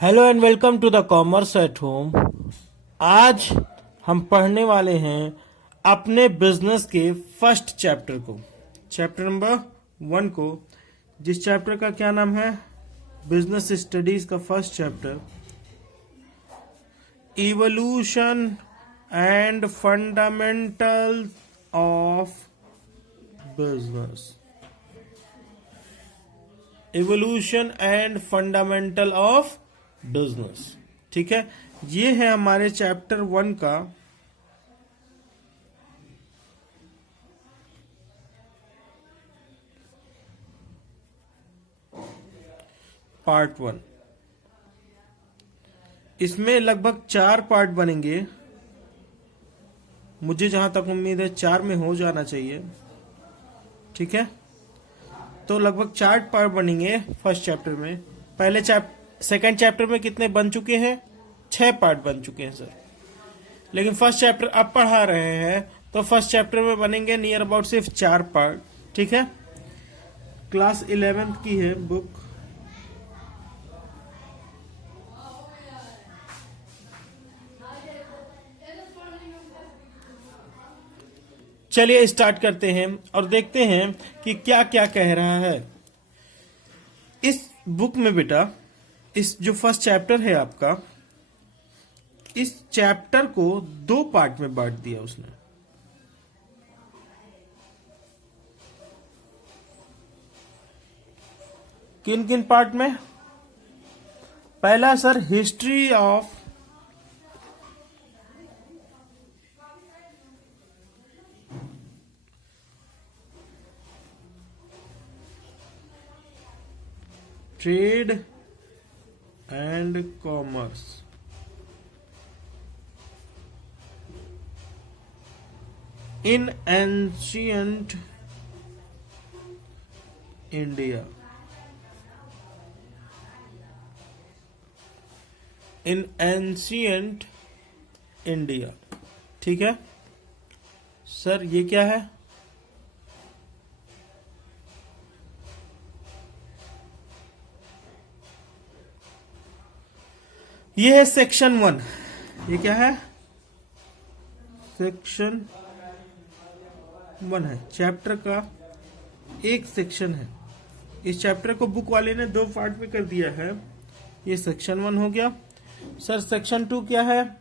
Hello and welcome to the commerce at home. आज हम पढ़ने वाले हैं अपने बिजनेस के फर्स्ट चैप्टर को, चैप्टर नंबर 1 को, जिस चैप्टर का क्या नाम है, बिजनेस स्टडीज का first chapter, evolution and fundamental of business. Evolution and fundamental of business. ठीक है, ये है हमारे चैप्टर 1 का पार्ट 1। इसमें लगभग 4 पार्ट बनेंगे, मुझे जहां तक उम्मीद है 4 में हो जाना चाहिए। ठीक है, तो लगभग 4 पार्ट बनेंगे फर्स्ट चैप्टर में। सेकंड चैप्टर में कितने बन चुके हैं? 6 पार्ट बन चुके हैं सर। लेकिन फर्स्ट चैप्टर अब पढ़ा रहे हैं तो फर्स्ट चैप्टर में बनेंगे नियर अबाउट सिर्फ 4 पार्ट। ठीक है, क्लास 11th की है बुक। चलिए स्टार्ट करते हैं और देखते हैं कि क्या क्या कह रहा है इस बुक में। बेटा, इस जो फर्स्ट चैप्टर है आपका, इस चैप्टर को 2 पार्ट में बांट दिया उसने। किन किन पार्ट में? पहला sir, history of trade and commerce in ancient India. In ancient India. ठीक है सर, ये क्या है? ये है सेक्शन 1। ये क्या है? सेक्शन 1 है, चैप्टर का एक सेक्शन है। इस चैप्टर को बुक वाले ने 2 पार्ट में कर दिया है। ये सेक्शन 1 हो गया। सर सेक्शन 2 क्या है?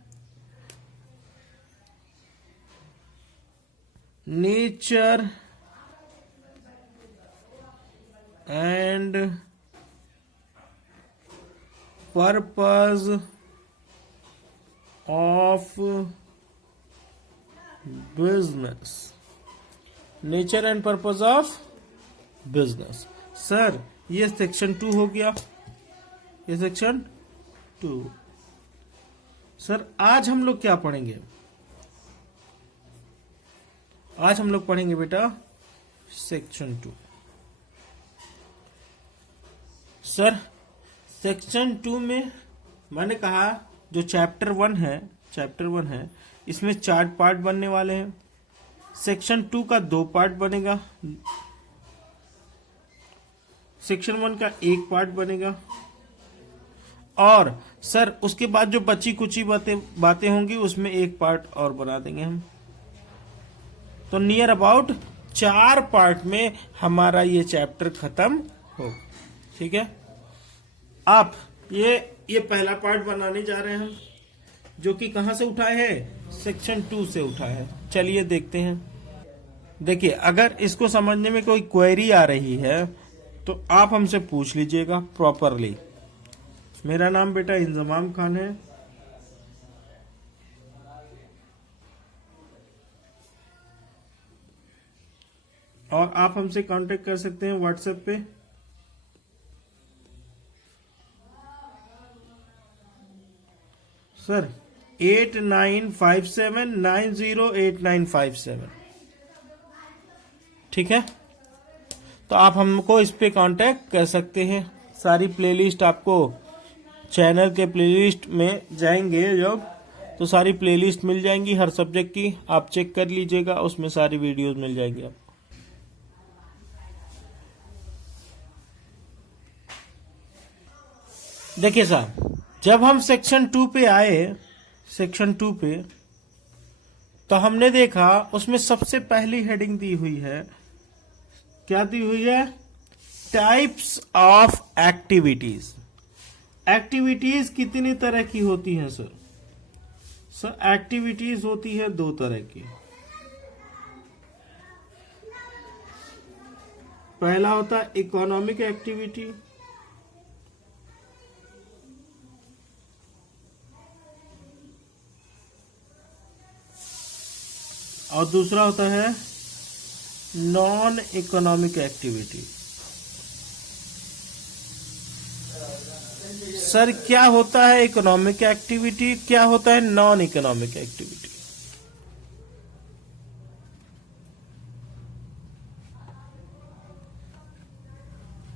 Nature and purpose of business. Nature and purpose of business. Sir ये सेक्शन 2 हो गया, ये सेक्शन 2। सर आज हम लोग क्या पढ़ेंगे? आज हम लोग पढ़ेंगे बेटा सेक्शन 2। सर सेक्शन 2 में मैंने कहा जो चैप्टर 1 है, इसमें 4 पार्ट बनने वाले हैं। सेक्शन 2 का 2 पार्ट बनेगा, सेक्शन 1 का 1 पार्ट बनेगा। और सर उसके बाद जो बची कुची बातें होंगी उसमें 1 पार्ट और बना देंगे हम। तो नियर अबाउट 4 पार्ट में हमारा ये चैप्टर खत्म हो। ठीक है, आप ये पहला पार्ट बनाने जा रहे हैं, जो कि कहां से उठाए हैं? सेक्शन 2 से उठा है। चलिए देखते हैं। देखिए, अगर इसको समझने में कोई क्वेरी आ रही है तो आप हमसे पूछ लीजिएगा प्रॉपरली। मेरा नाम बेटा इंजमाम खान है। और आप हमसे कांटेक्ट कर सकते हैं व्हाट्सएप पे। सर 8957908957। ठीक है, तो आप हमको इस पे कांटेक्ट कर सकते हैं। सारी प्लेलिस्ट आपको चैनल के प्लेलिस्ट में जाएंगे जब, तो सारी प्लेलिस्ट मिल जाएंगी हर सब्जेक्ट की। आप चेक कर लीजिएगा, उसमें सारी वीडियोस मिल जाएंगी आपको। देखिए साहब, जब हम सेक्शन 2 पे आए, सेक्शन 2 पे, तो हमने देखा उसमें सबसे पहली हेडिंग दी हुई है, क्या दी हुई है? Types of activities. एक्टिविटीज कितनी तरह की होती हैं सर? सर एक्टिविटीज होती है 2 तरह की। पहला होता है इकोनॉमिक एक्टिविटी, और दूसरा होता है नॉन इकोनॉमिक एक्टिविटी। सर क्या होता है इकोनॉमिक एक्टिविटी, क्या होता है non economic activity?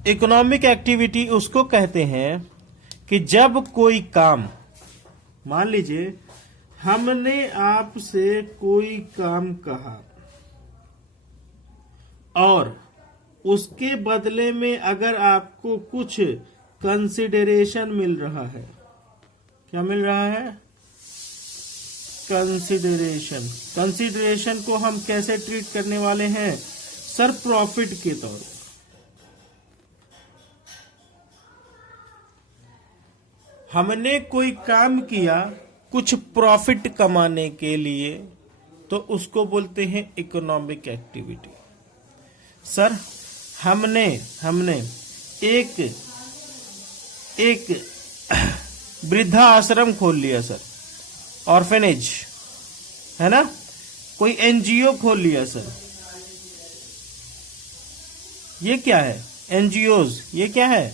Economic activity उसको कहते हैं कि जब कोई काम, मान लीजिए हमने आपसे कोई काम कहा और उसके बदले में अगर आपको कुछ कंसिडरेशन मिल रहा है, क्या मिल रहा है? कंसिडरेशन। कंसिडरेशन को हम कैसे ट्रीट करने वाले हैं सर? प्रॉफिट के तौर पर। हमने कोई काम किया कुछ प्रॉफिट कमाने के लिए, तो उसको बोलते हैं इकोनॉमिक एक्टिविटी। सर हमने एक वृद्धा आश्रम खोल लिया सर, ऑर्फेनेज है ना, कोई एनजीओ खोल लिया सर, ये क्या है? एनजीओज, ये क्या है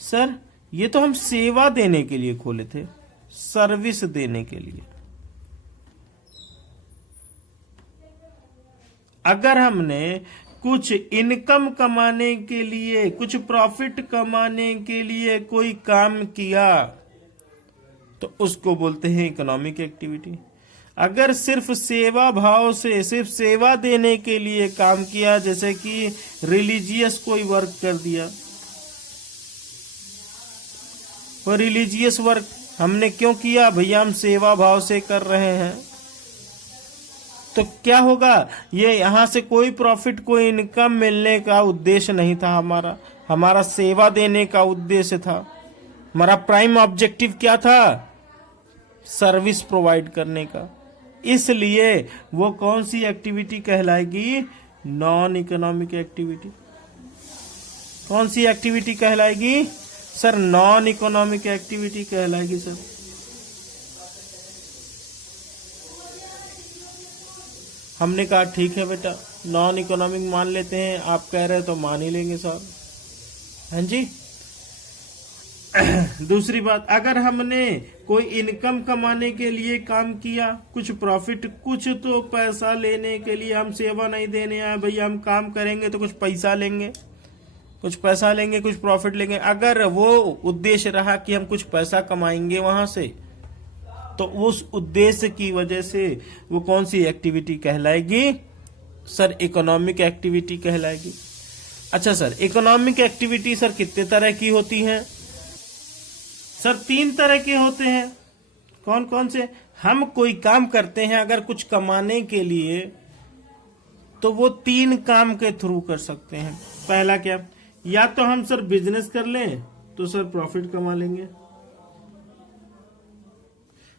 सर? ये तो हम सेवा देने के लिए खोले थे, सर्विस देने के लिए। अगर हमने कुछ इनकम कमाने के लिए, कुछ प्रॉफिट कमाने के लिए कोई काम किया, तो उसको बोलते हैं इकोनॉमिक एक्टिविटी। अगर सिर्फ सेवा भाव से, सिर्फ सेवा देने के लिए काम किया, जैसे कि रिलीजियस कोई वर्क कर दिया, और रिलीजियस वर्क हमने क्यों किया? भैया हम सेवा भाव से कर रहे हैं, तो क्या होगा? ये यहां से कोई प्रॉफिट, कोई इनकम मिलने का उद्देश्य नहीं था हमारा सेवा देने का उद्देश्य था। हमारा प्राइम ऑब्जेक्टिव क्या था? सर्विस प्रोवाइड करने का। इसलिए वो कौन सी एक्टिविटी कहलाएगी? Non economic activity. कौन सी एक्टिविटी कहलाएगी सर? नॉन इकोनॉमिक एक्टिविटी कहलाएगी सर। हमने कहा ठीक है बेटा, नॉन इकोनॉमिक मान लेते हैं, आप कह रहे हो तो मान ही लेंगे साहब। हाँ जी। दूसरी बात, अगर हमने कोई इनकम कमाने के लिए काम किया, कुछ प्रॉफिट, कुछ तो पैसा लेने के लिए, हम सेवा नहीं देने आए भैया, हम काम करेंगे तो कुछ पैसा लेंगे, कुछ पैसा लेंगे, कुछ प्रॉफिट लेंगे। अगर वो उद्देश्य रहा कि हम कुछ पैसा कमाएंगे वहां से, तो उस उद्देश्य की वजह से वो कौन सी एक्टिविटी कहलाएगी सर? इकोनॉमिक एक्टिविटी कहलाएगी। अच्छा सर, इकोनॉमिक एक्टिविटी सर कितने तरह की होती हैं? सर 3 तरह के होते हैं। कौन कौन से? हम कोई काम करते हैं अगर कुछ कमाने के लिए, तो वो 3 काम के थ्रू कर सकते हैं। पहला क्या? या तो हम सर बिजनेस कर लें तो सर प्रॉफिट कमा लेंगे।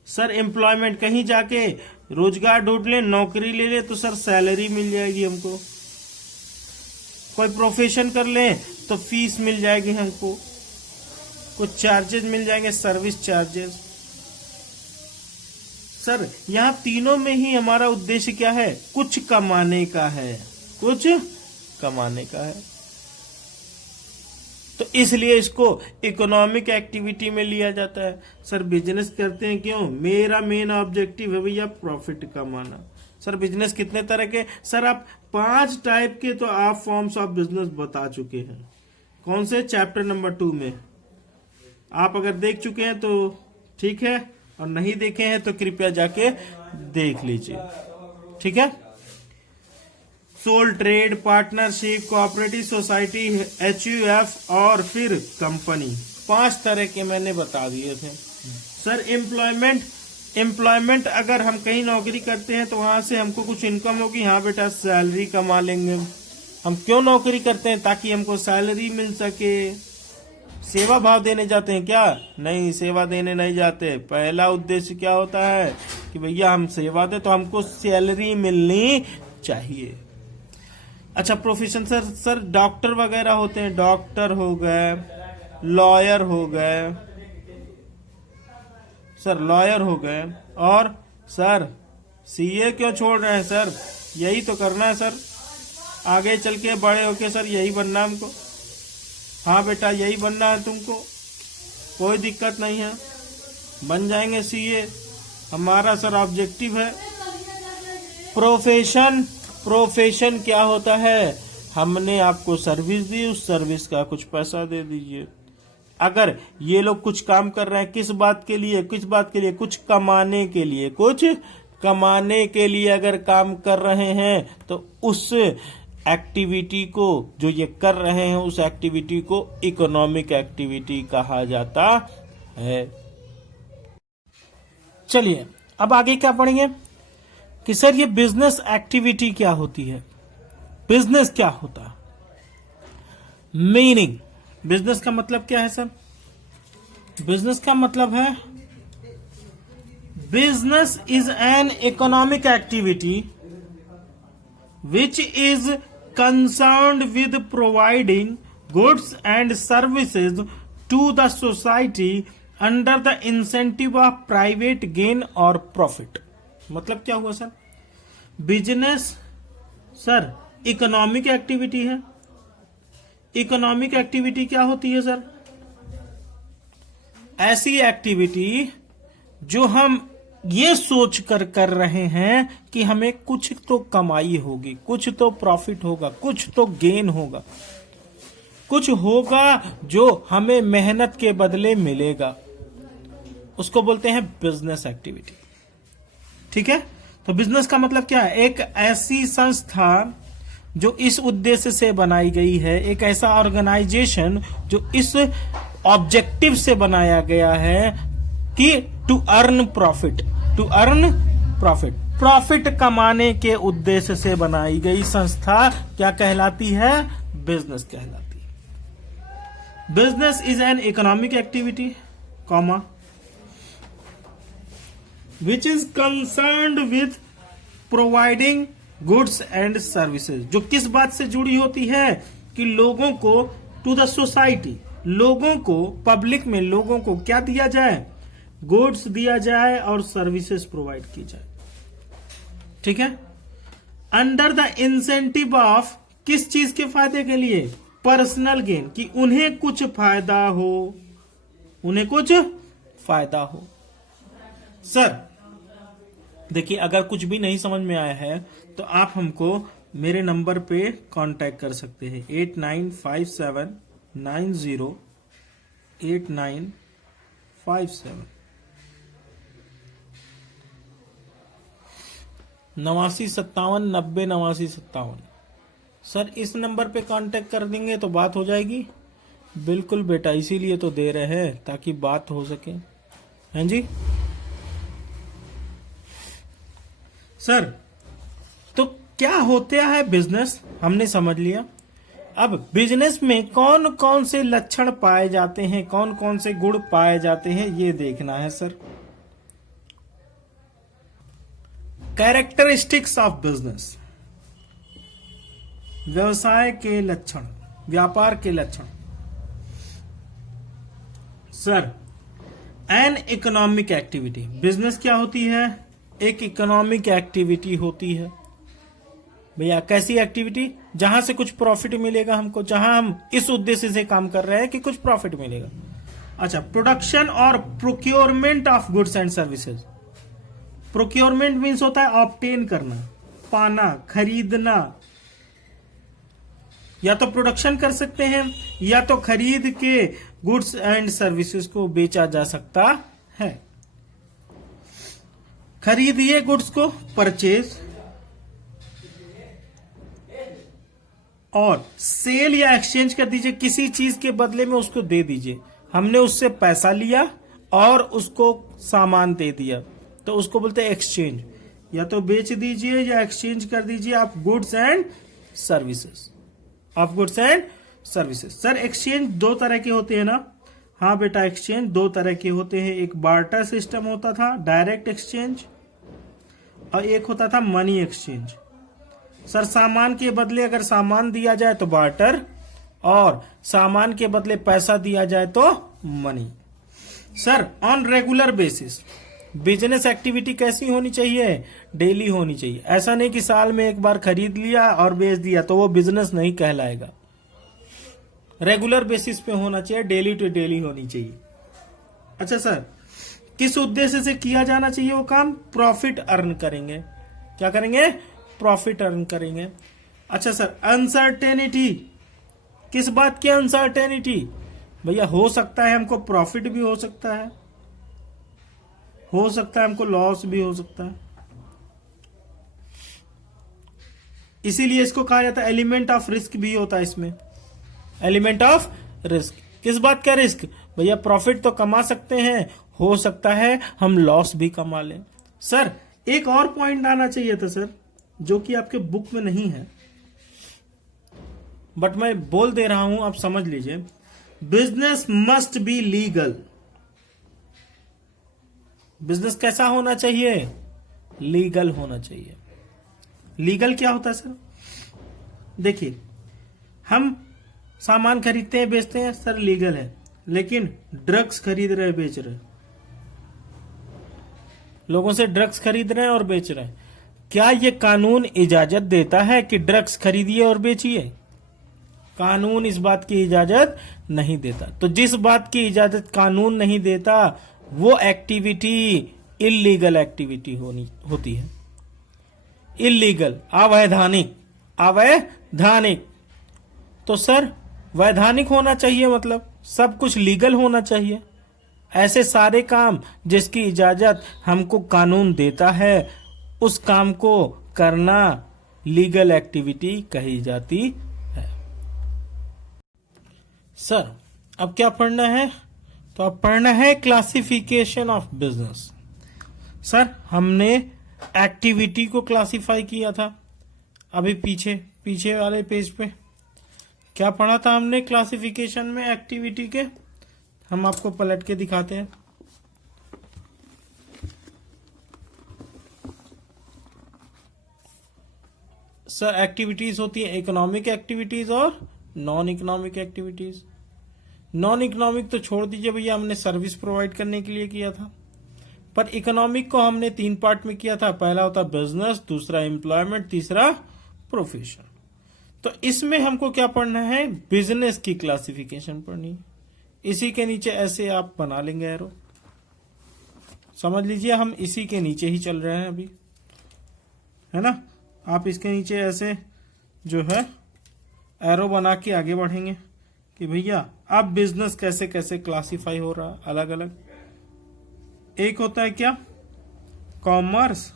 सर एम्प्लॉयमेंट, कहीं जाके रोजगार ढूंढ लें, नौकरी ले लें तो सर सैलरी मिल जाएगी हमको। कोई प्रोफेशन कर लें तो फीस मिल जाएगी हमको, कुछ चार्जेस मिल जाएंगे, सर्विस चार्जेस। सर यहाँ तीनों में ही हमारा उद्देश्य क्या है? कुछ कमाने का है, कुछ कमाने का है। तो इसलिए इसको इकोनॉमिक एक्टिविटी में लिया जाता है। सर बिजनेस करते हैं क्यों? मेरा मेन ऑब्जेक्टिव है भैया प्रॉफिट कमाना। सर बिजनेस कितने तरह के? सर आप 5 टाइप के तो आप फॉर्म्स ऑफ बिजनेस बता चुके हैं। कौन से? चैप्टर नंबर 2 में। आप अगर देख चुके हैं तो ठीक है, और नहीं देखे हैं तो कृपया जाके देख लीजिए, ठीक है। Sole trade, partnership, cooperative society, HUF और फिर कंपनी। 5 तरह के मैंने बता दिए थे। सर एम्प्लॉयमेंट अगर हम कहीं नौकरी करते हैं तो वहां से हमको कुछ इनकम होगी। हाँ बेटा, सैलरी कमा लेंगे। हम क्यों नौकरी करते हैं? ताकि हमको सैलरी मिल सके। सेवा भाव देने जाते हैं क्या? नहीं, सेवा देने नहीं जाते। पहला उद्देश्य क्या होता है कि भैया हम सेवा दे तो हमको सैलरी मिलनी चाहिए। अच्छा प्रोफेशन सर डॉक्टर वगैरह होते हैं, डॉक्टर हो गए, लॉयर हो गए, सर लॉयर हो गए। और सर सीए क्यों छोड़ रहे हैं सर? यही तो करना है सर, आगे चल के बड़े होके सर यही बनना है हमको। हाँ बेटा, यही बनना है तुमको, कोई दिक्कत नहीं है, बन जाएंगे सीए, हमारा सर ऑब्जेक्टिव है। प्रोफेशन क्या होता है? हमने आपको सर्विस दी, उस सर्विस का कुछ पैसा दे दीजिए। अगर ये लोग कुछ काम कर रहे हैं, किस बात के लिए? कुछ कमाने के लिए, अगर काम कर रहे हैं तो उस एक्टिविटी को, जो ये कर रहे हैं, उस एक्टिविटी को इकोनॉमिक एक्टिविटी कहा जाता है। चलिए अब आगे क्या पढ़ेंगे कि सर ये बिजनेस एक्टिविटी क्या होती है, बिजनेस क्या होता है, मीनिंग। बिजनेस का मतलब क्या है सर? बिजनेस का मतलब है business is an economic activity which is concerned with providing goods and services to the society under the incentive of private gain or profit। मतलब क्या हुआ sir? Business sir economic activity है। Economic activity क्या होती है sir? ऐसी activity जो हम ये सोच कर रहे हैं कि हमें कुछ तो कमाई होगी, कुछ तो प्रॉफिट होगा, कुछ तो गेन होगा, कुछ होगा जो हमें मेहनत के बदले मिलेगा, उसको बोलते हैं बिजनेस एक्टिविटी। ठीक है, तो बिजनेस का मतलब क्या है? एक ऐसी संस्था जो इस उद्देश्य से बनाई गई है, एक ऐसा ऑर्गेनाइजेशन जो इस ऑब्जेक्टिव से बनाया गया है कि टू अर्न प्रॉफिट कमाने के उद्देश्य से बनाई गई संस्था क्या कहलाती है? बिजनेस कहलाती है। Business is an economic activity comma which is concerned with providing goods and services. जो किस बात से जुड़ी होती है कि लोगों को, टू द सोसाइटी, लोगों को, पब्लिक में लोगों को क्या दिया जाए? गुड्स दिया जाए और सर्विसेज प्रोवाइड की जाए। ठीक है, अंडर द इंसेंटिव ऑफ, किस चीज के फायदे के लिए? पर्सनल गेन, कि उन्हें कुछ फायदा हो, उन्हें कुछ फायदा हो। सर देखिए, अगर कुछ भी नहीं समझ में आया है तो आप हमको मेरे नंबर पे कांटेक्ट कर सकते हैं 8957908957 8957908957। सर इस नंबर पे कांटेक्ट कर देंगे तो बात हो जाएगी। बिल्कुल बेटा, इसीलिए तो दे रहे हैं ताकि बात हो सके। हैं जी सर, तो क्या होता है बिजनेस, हमने समझ लिया। अब बिजनेस में कौन कौन से लक्षण पाए जाते हैं, कौन कौन से गुण पाए जाते हैं, ये देखना है सर। कैरेक्टरिस्टिक्स ऑफ बिजनेस, व्यवसाय के लक्षण, व्यापार के लक्षण। Sir an economic activity, business क्या होती है? एक इकोनॉमिक एक्टिविटी होती है। भैया कैसी एक्टिविटी? जहां से कुछ प्रॉफिट मिलेगा हमको, जहां हम इस उद्देश्य से काम कर रहे हैं कि कुछ प्रॉफिट मिलेगा। अच्छा, प्रोडक्शन और procurement of goods and services. Procurement means होता है ऑब्टेन करना, पाना, खरीदना। या तो प्रोडक्शन कर सकते हैं या तो खरीद के गुड्स एंड सर्विसेज को बेचा जा सकता है। खरीदिए गुड्स को, परचेज, और सेल या एक्सचेंज कर दीजिए, किसी चीज के बदले में उसको दे दीजिए। हमने उससे पैसा लिया और उसको सामान दे दिया, तो उसको बोलते हैं एक्सचेंज। या तो बेच दीजिए या एक्सचेंज कर दीजिए आप goods and services, of goods and services. Sir exchange दो तरह के होते हैं ना? हाँ बेटा, एक्सचेंज दो तरह के होते हैं। एक बार्टर सिस्टम होता था, डायरेक्ट एक्सचेंज, और एक होता था मनी एक्सचेंज। सर सामान के बदले अगर सामान दिया जाए तो बार्टर, और सामान के बदले पैसा दिया जाए तो money. Sir on regular basis business activity कैसी होनी चाहिए? डेली होनी चाहिए। ऐसा नहीं कि साल में एक बार खरीद लिया और बेच दिया, तो वो बिजनेस नहीं कहलाएगा। रेगुलर बेसिस पे होना चाहिए, डेली टू डेली होनी चाहिए। अच्छा सर, किस उद्देश्य से किया जाना चाहिए वो काम? प्रॉफिट अर्न करेंगे। क्या करेंगे? प्रॉफिट अर्न करेंगे। अच्छा सर, अनसर्टेनिटी, किस बात की अनसर्टेनिटी? भैया हो सकता है हमको प्रॉफिट भी हो सकता है हमको लॉस भी हो सकता है। इसीलिए इसको कहा जाता है एलिमेंट ऑफ रिस्क भी होता है इसमें। एलिमेंट ऑफ रिस्क, किस बात का रिस्क? भैया प्रॉफिट तो कमा सकते हैं, हो सकता है हम लॉस भी कमा लें। सर एक और पॉइंट आना चाहिए था सर, जो कि आपके बुक में नहीं है, बट मैं बोल दे रहा हूं, आप समझ लीजिए। Business must be legal. Business कैसा होना चाहिए? लीगल होना चाहिए। लीगल क्या होता है सर? देखिए, हम सामान खरीदते हैं, बेचते हैं, सर लीगल है। लेकिन ड्रग्स खरीद रहे, बेच रहे, लोगों से ड्रग्स खरीद रहे हैं और बेच रहे हैं, क्या ये कानून इजाजत देता है कि ड्रग्स खरीदिए और बेचिए? कानून इस बात की इजाजत नहीं देता। तो जिस बात की इजाजत कानून नहीं देता, वो एक्टिविटी इल्लीगल एक्टिविटी होती है। इल्लीगल, अवैधानिक, अवैधानिक। तो सर वैधानिक होना चाहिए, मतलब सब कुछ लीगल होना चाहिए। ऐसे सारे काम जिसकी इजाजत हमको कानून देता है, उस काम को करना लीगल एक्टिविटी कही जाती है। सर अब क्या पढ़ना है? तो अब पढ़ना है क्लासिफिकेशन ऑफ बिजनेस। सर हमने एक्टिविटी को क्लासिफाई किया था अभी पीछे वाले पेज पे। क्या पढ़ा था हमने क्लासिफिकेशन में एक्टिविटी के? हम आपको पलट के दिखाते हैं। सर एक्टिविटीज होती है इकोनॉमिक एक्टिविटीज और non economic activities. Non economic तो छोड़ दीजिए भैया, हमने सर्विस प्रोवाइड करने के लिए किया था। पर इकोनॉमिक को हमने 3 पार्ट में किया था। पहला होता बिजनेस, दूसरा एम्प्लॉयमेंट, तीसरा प्रोफेशन। तो इसमें हमको क्या पढ़ना है? बिजनेस की क्लासिफिकेशन पढ़नी है। इसी के नीचे ऐसे आप बना लेंगे एरो, समझ लीजिए हम इसी के नीचे ही चल रहे हैं अभी, है ना? आप इसके नीचे ऐसे जो है एरो बना के आगे बढ़ेंगे कि भैया अब बिजनेस कैसे कैसे क्लासिफाई हो रहा है अलग अलग। एक होता है क्या? कॉमर्स,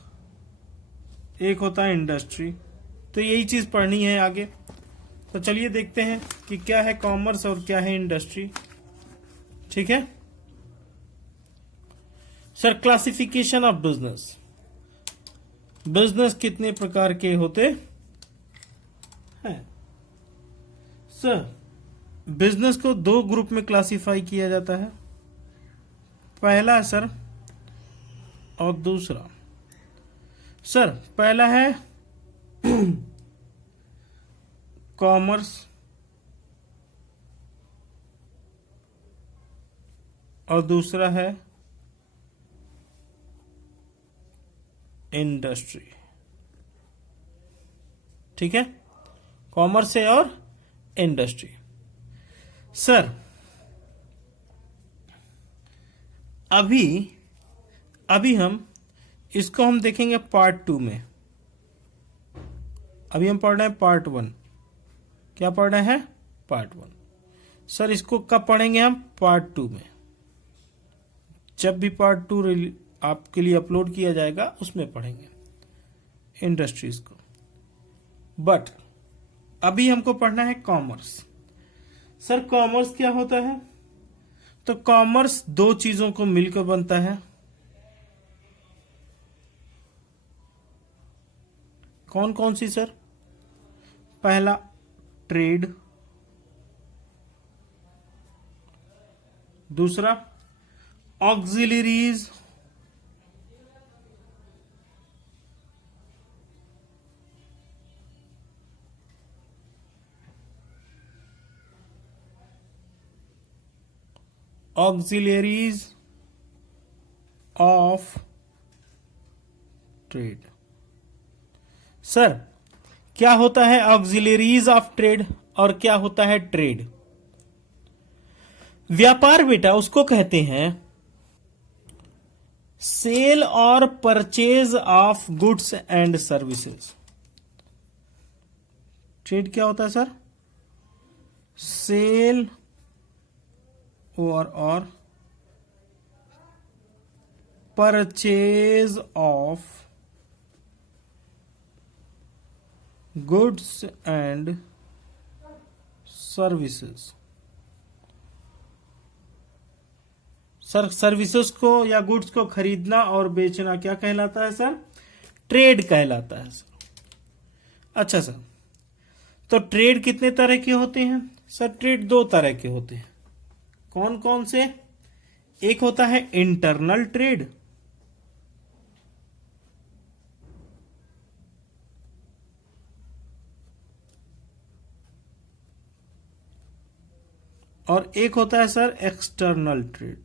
एक होता है इंडस्ट्री। तो यही चीज पढ़नी है आगे। तो चलिए देखते हैं कि क्या है कॉमर्स और क्या है इंडस्ट्री। ठीक है sir, classification of business. Business कितने प्रकार के होते हैं? सर बिजनेस को 2 ग्रुप में क्लासिफाई किया जाता है। पहला सर और दूसरा। सर पहला है कॉमर्स और दूसरा है इंडस्ट्री। ठीक है, कॉमर्स है और इंडस्ट्री। सर अभी हम इसको हम देखेंगे पार्ट 2 में। अभी हम पढ़ रहे हैं पार्ट 1। क्या पढ़ रहे हैं? पार्ट 1। सर इसको कब पढ़ेंगे हम? पार्ट 2 में। जब भी पार्ट 2 आपके लिए अपलोड किया जाएगा उसमें पढ़ेंगे इंडस्ट्रीज को। बट अभी हमको पढ़ना है कॉमर्स। सर कॉमर्स क्या होता है? तो कॉमर्स दो चीजों को मिलकर बनता है। कौन कौन सी सर? पहला ट्रेड, दूसरा auxiliaries, auxiliaries of trade. Sir क्या होता है ऑक्सिलरीज ऑफ ट्रेड और क्या होता है ट्रेड? व्यापार बेटा उसको कहते हैं सेल और purchase of goods and services. Trade क्या होता है सर? सेल और purchase of goods and services. Sir services को या गुड्स को खरीदना और बेचना क्या कहलाता है सर? ट्रेड कहलाता है सर। अच्छा सर, तो ट्रेड कितने तरह के होते हैं? सर ट्रेड दो तरह के होते हैं। कौन कौन से? एक होता है इंटरनल ट्रेड, और एक होता है सर एक्सटर्नल ट्रेड।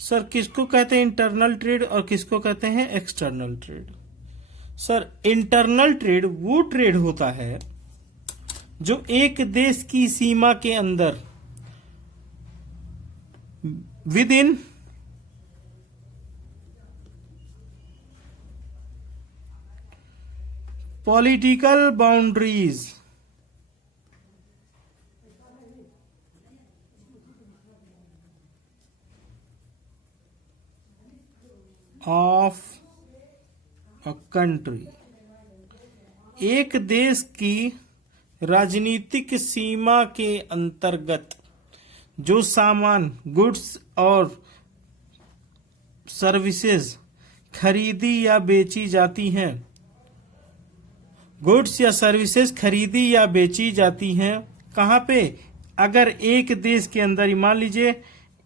सर किसको कहते हैं इंटरनल ट्रेड और किसको कहते हैं external trade? Sir internal trade वो ट्रेड होता है जो एक देश की सीमा के अंदर with in political boundaries of a country, एक देश की राजनीतिक सीमा के अंतर्गत जो सामान, गुड्स और सर्विसेज खरीदी या बेची जाती हैं, गुड्स या सर्विसेज खरीदी या बेची जाती हैं कहाँ पे? अगर एक देश के अंदर, मान लीजिए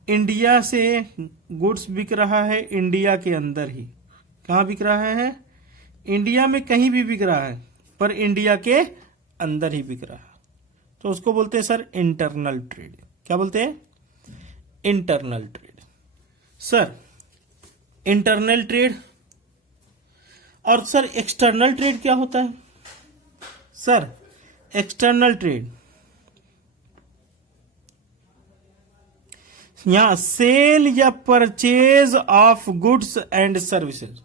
इंडिया से गुड्स बिक रहा है, इंडिया के अंदर ही, कहाँ बिक रहा है? इंडिया में कहीं भी बिक रहा है, पर इंडिया के अंदर ही बिक रहा है, तो उसको बोलते हैं सर इंटरनल ट्रेड। क्या बोलते हैं? Internal trade. Sir internal trade. और सर एक्सटर्नल ट्रेड क्या होता है? सर एक्सटर्नल ट्रेड यहां सेल या purchase of goods and services,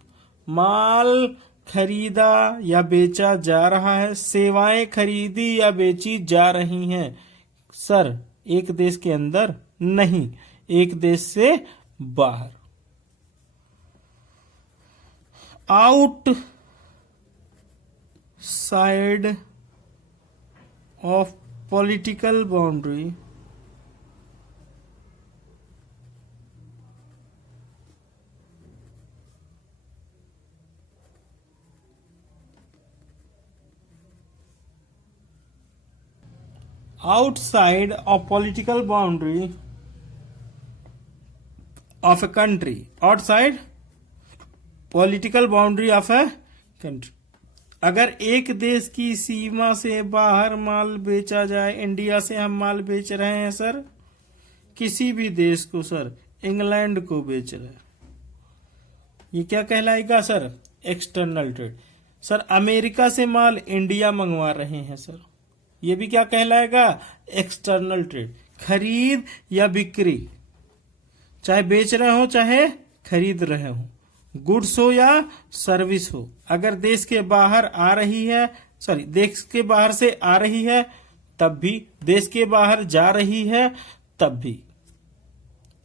माल खरीदा या बेचा जा रहा है, सेवाएं खरीदी या बेची जा रही हैं सर एक देश के अंदर नहीं, एक देश से बाहर। Out side of political boundary outside of political boundary of a country, outside political boundary of a country। अगर एक देश की सीमा से बाहर माल बेचा जाए, इंडिया से हम माल बेच रहे हैं सर किसी भी देश को, सर इंग्लैंड को बेच रहे हैं, ये क्या कहलाएगा sir? External trade. Sir America से माल इंडिया मंगवा रहे हैं सर, ये भी क्या कहलाएगा? External trade. खरीद या बिक्री, चाहे बेच रहे हो चाहे खरीद रहे हो, गुड्स हो या सर्विस हो, अगर देश के बाहर आ रही है, सॉरी देश के बाहर से आ रही है तब भी, देश के बाहर जा रही है तब भी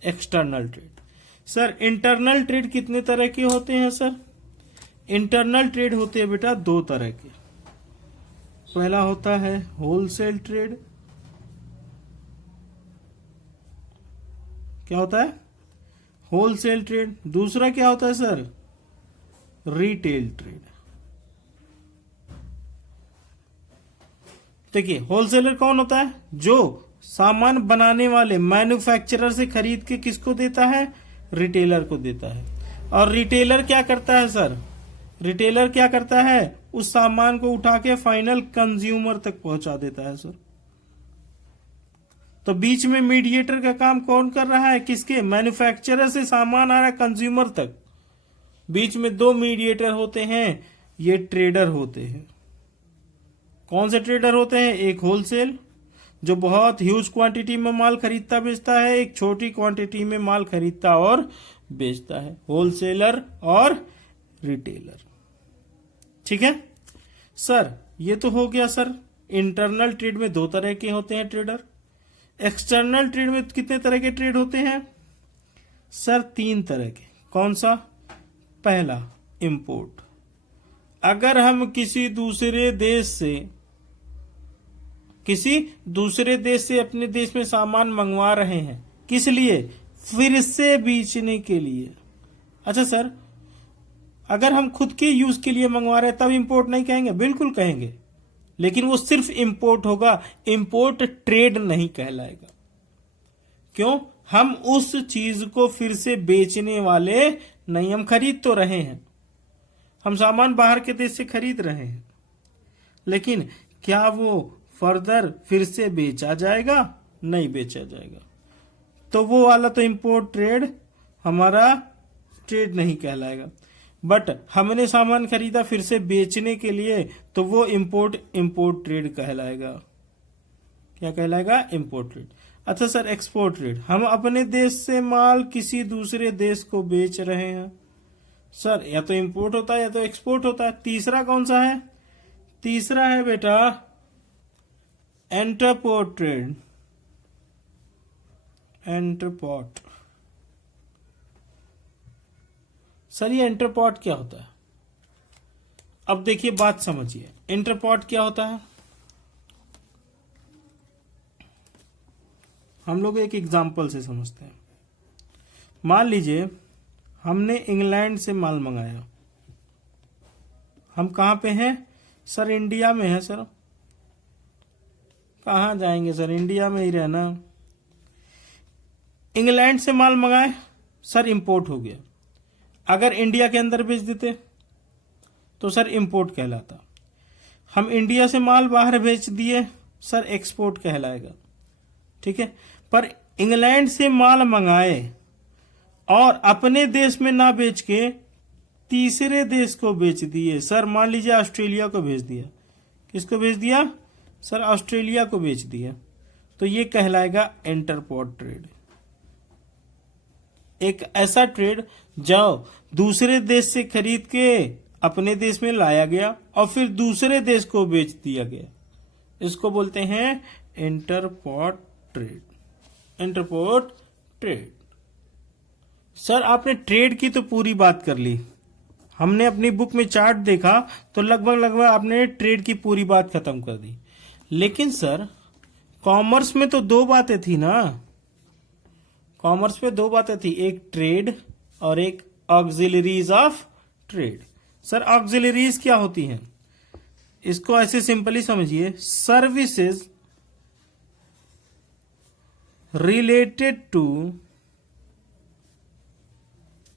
external trade. Sir internal trade कितने तरह के होते हैं सर? इंटरनल ट्रेड होते हैं बेटा दो तरह के। पहला होता है होलसेल ट्रेड। क्या होता है? Wholesale trade. दूसरा क्या होता है सर? Retail trade. देखिए, होलसेलर कौन होता है? जो सामान बनाने वाले मैन्युफैक्चरर से खरीद के किसको देता है? रिटेलर को देता है। और रिटेलर क्या करता है सर? रिटेलर क्या करता है? उस सामान को उठा के फाइनल कंज्यूमर तक पहुंचा देता है सर। तो बीच में मीडिएटर का काम कौन कर रहा है? किसके? मैन्युफैक्चरर से सामान आ रहा है कंज्यूमर तक। बीच में दो मीडिएटर होते हैं, ये ट्रेडर होते हैं। कौन से ट्रेडर होते हैं? एक होलसेल, जो बहुत ह्यूज क्वांटिटी में माल खरीदता बेचता है। एक छोटी क्वांटिटी में माल खरीदता और बेचता है। होलसेलर और रिटेलर। ठीक है सर, ये तो हो गया सर। इंटरनल ट्रेड में दो तरह के होते हैं ट्रेडर। एक्सटर्नल ट्रेड में कितने तरह के ट्रेड होते हैं सर? 3 तरह के। कौन सा? पहला, इंपोर्ट। अगर हम किसी दूसरे देश से अपने देश में सामान मंगवा रहे हैं, किस लिए? फिर से बेचने के लिए। अच्छा सर, अगर हम खुद के यूज के लिए मंगवा रहे हैं तब इंपोर्ट नहीं कहेंगे? बिल्कुल कहेंगे, लेकिन वो सिर्फ इंपोर्ट होगा, इंपोर्ट ट्रेड नहीं कहलाएगा। क्यों? हम उस चीज को फिर से बेचने वाले नहीं, हम खरीद तो रहे हैं, हम सामान बाहर के देश से खरीद रहे हैं, लेकिन क्या वो फर्दर फिर से बेचा जाएगा? नहीं बेचा जाएगा। तो वो वाला तो इंपोर्ट ट्रेड हमारा ट्रेड नहीं कहलाएगा। बट हमने सामान खरीदा फिर से बेचने के लिए, तो वो इंपोर्ट ट्रेड कहलाएगा। क्या कहलाएगा? Import trade. अच्छा सर, एक्सपोर्ट ट्रेड। हम अपने देश से माल किसी दूसरे देश को बेच रहे हैं सर, या तो इंपोर्ट होता है या तो एक्सपोर्ट होता है। तीसरा कौन सा है? तीसरा है बेटा इंटरपोर्ट ट्रेड। इंटरपोर्ट। सर ये इंटरपोर्ट क्या होता है? अब देखिए, बात समझिए। इंटरपोर्ट क्या होता है? हम लोग एक एग्जांपल से समझते हैं। मान लीजिए हमने इंग्लैंड से माल मंगाया। हम कहां पे हैं सर? इंडिया में है सर। कहां जाएंगे सर? इंडिया में ही रहना। इंग्लैंड से माल मंगाए सर, इंपोर्ट हो गया। अगर इंडिया के अंदर बेच देते तो सर इंपोर्ट कहलाता। हम इंडिया से माल बाहर बेच दिए सर, एक्सपोर्ट कहलाएगा। ठीक है, पर इंग्लैंड से माल मंगाए और अपने देश में ना बेच के तीसरे देश को बेच दिए सर। मान लीजिए ऑस्ट्रेलिया को भेज दिया। किसको भेज दिया सर? ऑस्ट्रेलिया को बेच दिया। तो ये कहलाएगा इंटरपोर्ट ट्रेड। एक ऐसा ट्रेड जो दूसरे देश से खरीद के अपने देश में लाया गया और फिर दूसरे देश को बेच दिया गया, इसको बोलते हैं interport trade. Interport trade. Sir आपने ट्रेड की तो पूरी बात कर ली, हमने अपनी बुक में चार्ट देखा तो लगभग आपने ट्रेड की पूरी बात खत्म कर दी। लेकिन सर कॉमर्स में तो 2 बातें थी ना। कॉमर्स में 2 बातें थी, एक ट्रेड और एक auxiliaries of trade. Sir auxiliaries क्या होती हैं? इसको ऐसे सिंपली समझिए, सर्विसेज रिलेटेड टू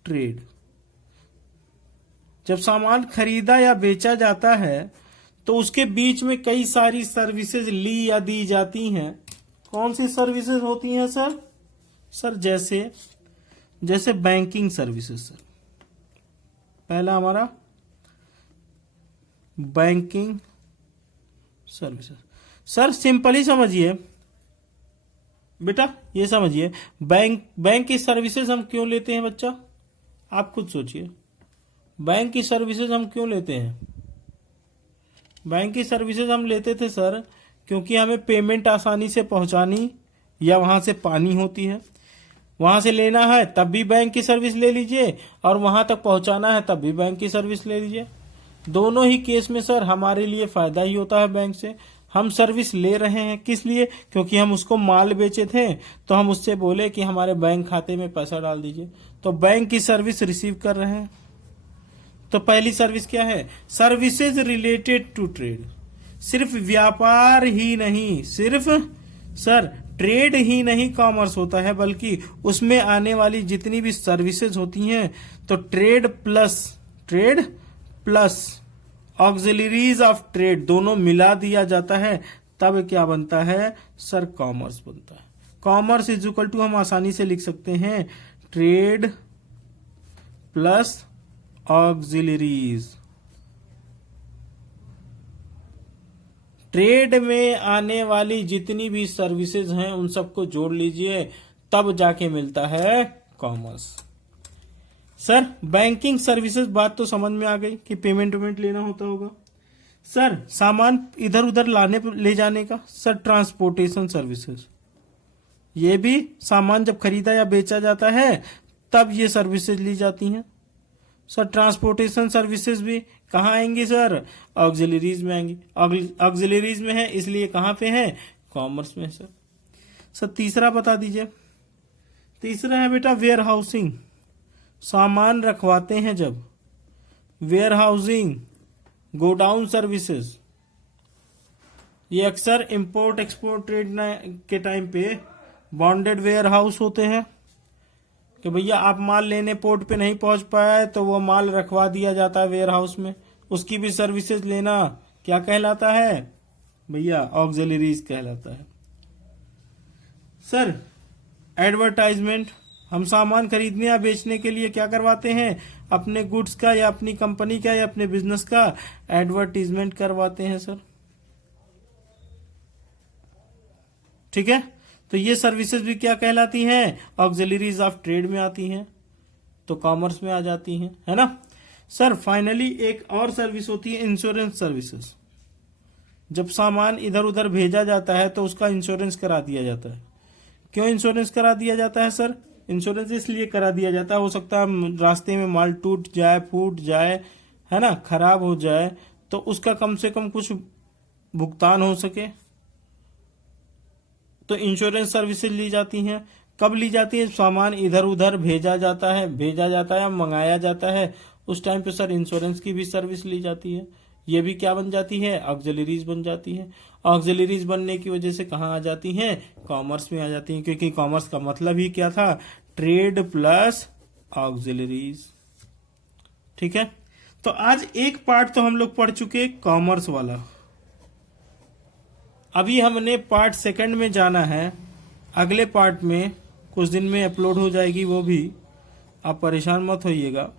ट्रेड। जब सामान खरीदा या बेचा जाता है तो उसके बीच में कई सारी सर्विसेज ली या दी जाती हैं। कौन सी सर्विसेज होती हैं सर? सर जैसे बैंकिंग सर्विसेज। सर पहला हमारा बैंकिंग सर्विसेज। सर सिंपल ही समझिए बेटा, ये समझिए बैंक की सर्विसेज हम क्यों लेते हैं बच्चा? आप खुद सोचिए, बैंक की सर्विसेज हम क्यों लेते हैं? बैंक की सर्विसेज हम लेते थे सर क्योंकि हमें पेमेंट आसानी से पहुंचानी या वहां से पानी होती है, वहां से लेना है तब भी बैंक की सर्विस ले लीजिए और वहां तक पहुंचाना है तब भी बैंक की सर्विस ले लीजिए। दोनों ही केस में सर हमारे लिए फायदा ही होता है बैंक से। हम सर्विस ले रहे हैं किस लिए, क्योंकि हम उसको माल बेचे थे तो हम उससे बोले कि हमारे बैंक खाते में पैसा डाल दीजिए, तो बैंक की सर्विस रिसीव कर रहे हैं। तो पहली सर्विस क्या है, सर्विसेज रिलेटेड टू ट्रेड। सिर्फ व्यापार ही नहीं, सिर्फ सर ट्रेड ही नहीं कॉमर्स होता है, बल्कि उसमें आने वाली जितनी भी सर्विसेज होती हैं, तो trade plus auxiliaries of trade दोनों मिला दिया जाता है, तब क्या बनता है सर, कॉमर्स बनता है। कॉमर्स इज इक्वल टू हम आसानी से लिख सकते हैं ट्रेड प्लस ऑक्सिलरीज। ट्रेड में आने वाली जितनी भी सर्विसेज हैं उन सबको जोड़ लीजिए, तब जाके मिलता है कॉमर्स। सर बैंकिंग सर्विसेज बात तो समझ में आ गई कि पेमेंट लेना होता होगा। सर सामान इधर उधर ले जाने का, सर ट्रांसपोर्टेशन सर्विसेज, ये भी सामान जब खरीदा या बेचा जाता है तब ये सर्विसेज ली जाती हैं। सर ट्रांसपोर्टेशन सर्विसेज भी कहाँ आएंगी सर, ऑक्सिलरीज में आएंगी। ऑक्सिलरीज में है इसलिए कहाँ पे है, कॉमर्स में। सर तीसरा बता दीजिए। तीसरा है बेटा वेयर हाउसिंग, सामान रखवाते हैं जब, वेयर हाउसिंग, गोडाउन सर्विसेज। ये अक्सर इंपोर्ट एक्सपोर्ट ट्रेड के टाइम पे बॉन्डेड वेयर हाउस होते हैं कि भैया आप माल लेने पोर्ट पे नहीं पहुंच पाए तो वो माल रखवा दिया जाता है वेयर हाउस में, उसकी भी सर्विसेज लेना क्या कहलाता है भैया, ऑक्सिलरीज कहलाता है। सर एडवर्टाइजमेंट, हम सामान खरीदने या बेचने के लिए क्या करवाते हैं, अपने गुड्स का या अपनी कंपनी का या अपने बिजनेस का एडवर्टीजमेंट करवाते हैं सर, ठीक है। तो ये सर्विसेज भी क्या कहलाती हैं, ऑक्सिलरीज ऑफ ट्रेड में आती हैं, तो कॉमर्स में आ जाती हैं, है ना। सर फाइनली एक और सर्विस होती है इंश्योरेंस सर्विसेज। जब सामान इधर उधर भेजा जाता है तो उसका इंश्योरेंस करा दिया जाता है। क्यों इंश्योरेंस करा दिया जाता है सर, इंश्योरेंस इसलिए करा दिया जाता है, हो सकता है रास्ते में माल टूट जाए, फूट जाए, है ना, खराब हो जाए, तो उसका कम से कम कुछ भुगतान हो सके, तो इंश्योरेंस सर्विसेज ली जाती हैं। कब ली जाती है, सामान इधर उधर भेजा जाता है मंगाया जाता है, उस टाइम पे सर इंश्योरेंस की भी सर्विस ली जाती है। ये भी क्या बन जाती है, ऑक्सिलरीज बन जाती है। ऑक्सिलरीज बनने की वजह से कहाँ आ जाती हैं, कॉमर्स में आ जाती हैं, क्योंकि कॉमर्स का मतलब ही क्या था, ट्रेड प्लस ऑक्सिलरीज, ठीक है। तो आज एक पार्ट तो हम लोग पढ़ चुके कॉमर्स वाला, अभी हमने पार्ट सेकंड में जाना है। अगले पार्ट में कुछ दिन में अपलोड हो जाएगी वो भी, आप परेशान मत होइएगा।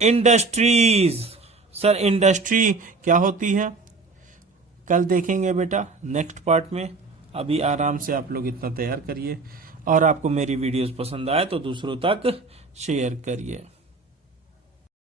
इंडस्ट्रीज, सर इंडस्ट्री क्या होती है कल देखेंगे बेटा नेक्स्ट पार्ट में। अभी आराम से आप लोग इतना तैयार करिए, और आपको मेरी वीडियोस पसंद आए तो दूसरों तक शेयर करिए।